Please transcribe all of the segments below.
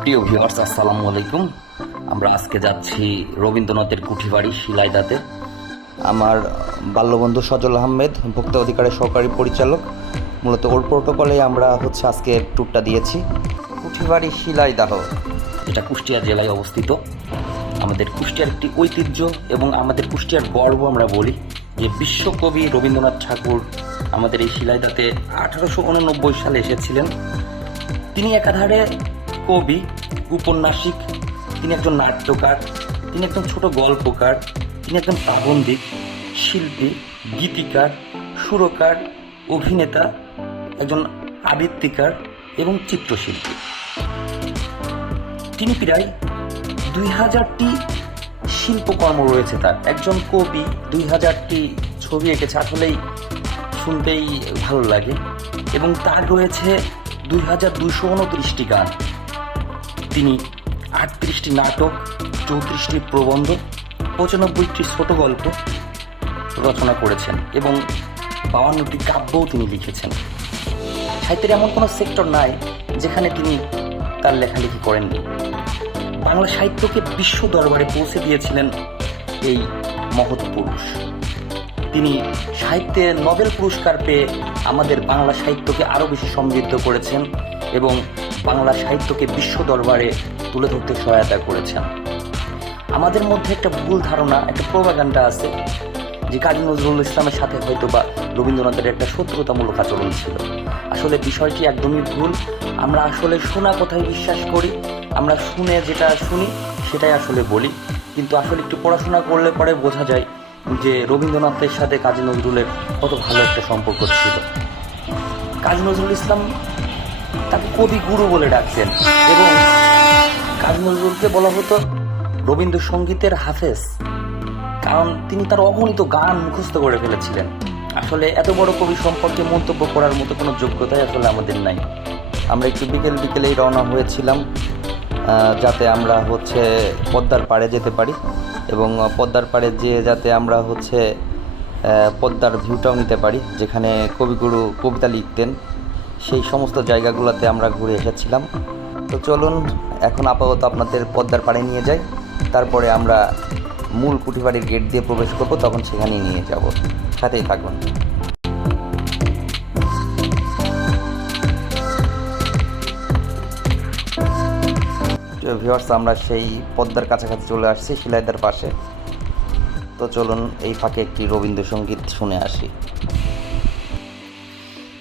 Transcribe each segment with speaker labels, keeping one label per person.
Speaker 1: প্রিয় ভিউয়ার্স আসসালামু আলাইকুম। আমরা আজকে যাচ্ছি রবীন্দ্রনাথের কুঠিবাড়ি, শিলাইদাতে। আমার বাল্যবন্ধু সজল আহমেদ, ভোক্তা অধিকারের সহকারী পরিচালক। মূলত ওর প্রোটোকলে আমরা হচ্ছে আজকে ট্যুরটা দিয়েছি। কুঠিবাড়ি, শিলাইদাহ। এটা কুষ্টিয়া জেলায় অবস্থিত। আমাদের কুষ্টিয়ার একটি ঐতিহ্য এবং আমাদের কুষ্টিয়ার গর্ব আমরা বলি যে বিশ্বকবি রবীন্দ্রনাথ ঠাকুর আমাদের এই শিলাইদাতে আঠারোশো উননব্বই সালে এসেছিলেন। তিনি একাধারে কবি, উপন্যাসিক, তিনি একজন নাট্যকার, তিনি একজন ছোট গল্পকার, তিনি একজন প্রাবন্ধিক, শিল্পী, গীতিকার, সুরকার, অভিনেতা, একজন আবৃত্তিকার এবং চিত্রশিল্পী। তিনি প্রায় দুই হাজারটি শিল্পকর্ম রয়েছে তার। একজন কবি দুই হাজারটি ছবি এঁকেছে, আসলেই শুনতেই ভালো লাগে। এবং তার রয়েছে দুই হাজার দুশো উনত্রিশটি গান। তিনি আটত্রিশটি নাটক, চৌত্রিশটি প্রবন্ধ, পঁচানব্বইটি ছোট গল্প রচনা করেছেন এবং বাউান্নটি কাব্যও তিনি লিখেছেন। সাহিত্যের এমন কোনো সেক্টর নাই যেখানে তিনি তার লেখালেখি করেননি। বাংলা সাহিত্যকে বিশ্ব দরবারে পৌঁছে দিয়েছিলেন এই মহৎ পুরুষ। তিনি সাহিত্যে নোবেল পুরস্কার পেয়ে আমাদের বাংলা সাহিত্যকে আরও বেশি সমৃদ্ধ করেছেন এবং বাংলা সাহিত্যকে বিশ্ব দরবারে তুলে ধরতে সহায়তা করেছেন। আমাদের মধ্যে একটা ভুল ধারণা, একটা প্রভাগান্ডা আছে, যে কাজী নজরুল ইসলামের সাথে হয়তো বা রবীন্দ্রনাথের একটা শত্রুতামূলক আচরণ ছিল। আসলে বিষয়টি একদমই ভুল। আমরা আসলে শোনা কথাই বিশ্বাস করি, আমরা শুনে যেটা শুনি, সেটাই আসলে বলি। কিন্তু আসলে একটু পড়াশোনা করলে পরে বোঝা যায় যে রবীন্দ্রনাথের সাথে কাজী নজরুলের কত ভালো একটা সম্পর্ক ছিল। কাজী নজরুল ইসলাম তাকে কবি গুরু বলে ডাকতেন। এবং কাজী নজরুলকে বলা হতো, রবীন্দ্রসঙ্গীতের হাফেজ। কারণ তিনি তার অগণিত গান মুখস্থ করে ফেলেছিলেন। আসলে এত বড় কবি সম্পর্কে মন্তব্য করার মতো কোনো যোগ্যতাই আসলে আমাদের নাই। আমরা একটু বিকেল বিকেলেই রওনা হয়েছিলাম যাতে আমরা হচ্ছে পদ্মার পাড়ে যেতে পারি। এবং পদ্মার পাড়ে যেয়ে যাতে আমরা হচ্ছে পদ্মার ভিউটাও নিতে পারি, যেখানে কবিগুরু কবিতা লিখতেন। সেই সমস্ত জায়গাগুলোতে আমরা ঘুরে এসেছিলাম। তো চলুন, এখন আপাতত আপনাদের পদ্মার পাড়ে নিয়ে যাই। তারপরে আমরা মূল কুঠিবাড়ির গেট দিয়ে প্রবেশ করব, তখন সেখানেই নিয়ে যাব। সাথেই থাকুন। ভিউয়ার্স আমরা সেই পদ্মার কাছাকাছি চলে আসছি, শিলাইদার পাশে। তো চলুন, এই ফাঁকে একটি রবীন্দ্রসঙ্গীত শুনে আসি।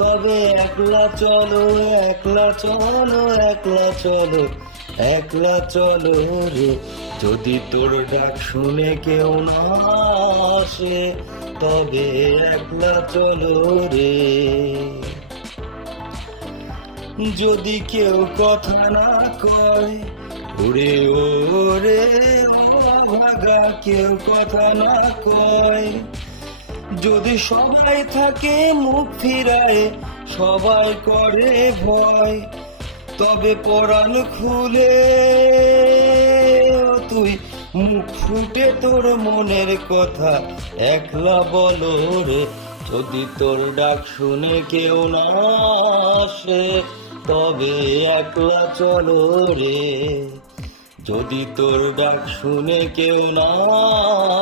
Speaker 1: তবে একলা চলো একলা চলো একলা চলো একলা চলো রে। যদি তোর ডাক শুনে কেউ না আসে, তবে একলা চলো রে। যদি কেউ কথা না কয়, ওরে ওরে ভাগা, কেউ কথা না কয় যদি সবাই থাকে মুখ ফিরায় সবাই করে ভয়। তবে পরাণ খুলে তুই, মুখ ফুটে তোর মনের কথা। একলা বলো রে, যদি তোর ডাক শুনে কেউ না আসে, তবে একলা চলো রে। যদি তোর ডাক শুনে কেউ না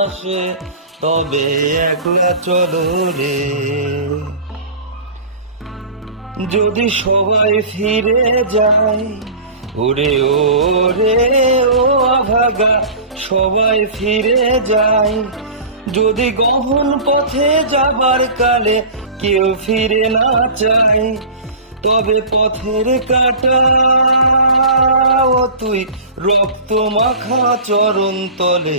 Speaker 1: আসে তবে একলা চলো রে। যদি সবাই ফিরে যায়, ওরে ওরে, ও ভাগা সবাই ফিরে যায়। যদি গহন পথে যাবার কালে কেউ ফিরে না চায়, তবে পথের কাটা ও তুই রক্ত মাখা চরণ তলে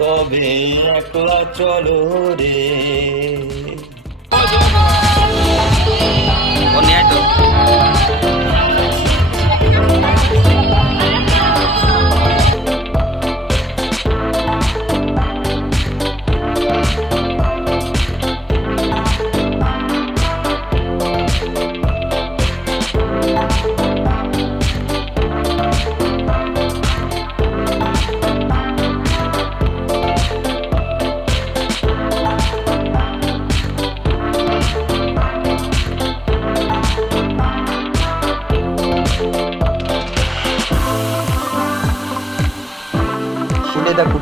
Speaker 1: তবে একলা চলো রে।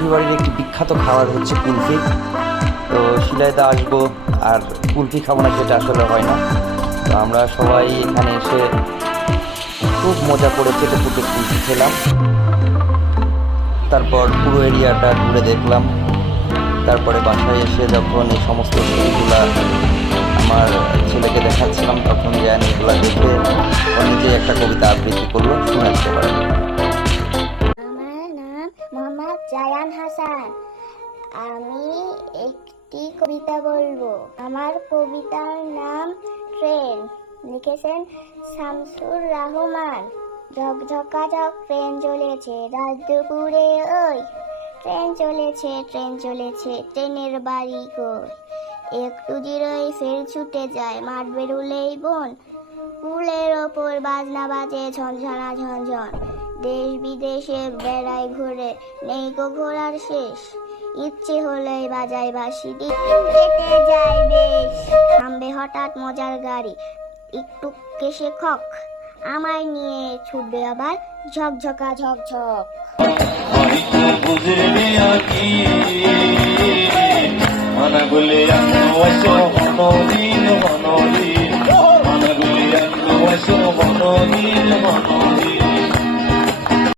Speaker 1: কুঠিবাড়ির একটি বিখ্যাত খাবার হচ্ছে কুলফি। তো শিলাইদা আসব আর কুলফি খাব না, সেটা আসলে হয় না। তো আমরা সবাই এখানে এসে খুব মজা করে চেটে ফুটে কুলফি খেলাম। তারপর পুরো এরিয়াটা ঘুরে দেখলাম। তারপরে বাসায় এসে যখন এই সমস্ত ছবিগুলা আমার ছেলেকে দেখাচ্ছিলাম, তখন জ্ঞান এগুলা দেখে নিজে একটা কবিতা আবৃত্তি করল, শুনে আসতে
Speaker 2: জায়ান হাসান। আমি একটি কবিতা বলব। আমার কবিতার নাম ট্রেন। লিখেছেন শামসুর রহমান। ঝকঝকা ঝক, ট্রেন চলেছে রাত দুপুরে ওই। ট্রেন চলেছে ট্রেন চলেছে, ট্রেনের বাড়ি কই একটু জিরোই ফের ছুটে যায় মাঠ বেরুলেই বন। কুলের ওপর বাজনা বাজে ঝনঝনা ঝনঝন। দেশ বিদেশে বেড়াই ঘুরে, নেই গো ঘোরার শেষ। ইচ্ছে হলেই বাজাই বাসি কেটে যায় বেশ। থামবে হঠাৎ মজার গাড়ি, একটু কেসে খক। আমায় নিয়ে ছুটবে আবার ঝকঝকা ঝকঝক।
Speaker 3: মনগুলি মনোদিন মনোদিন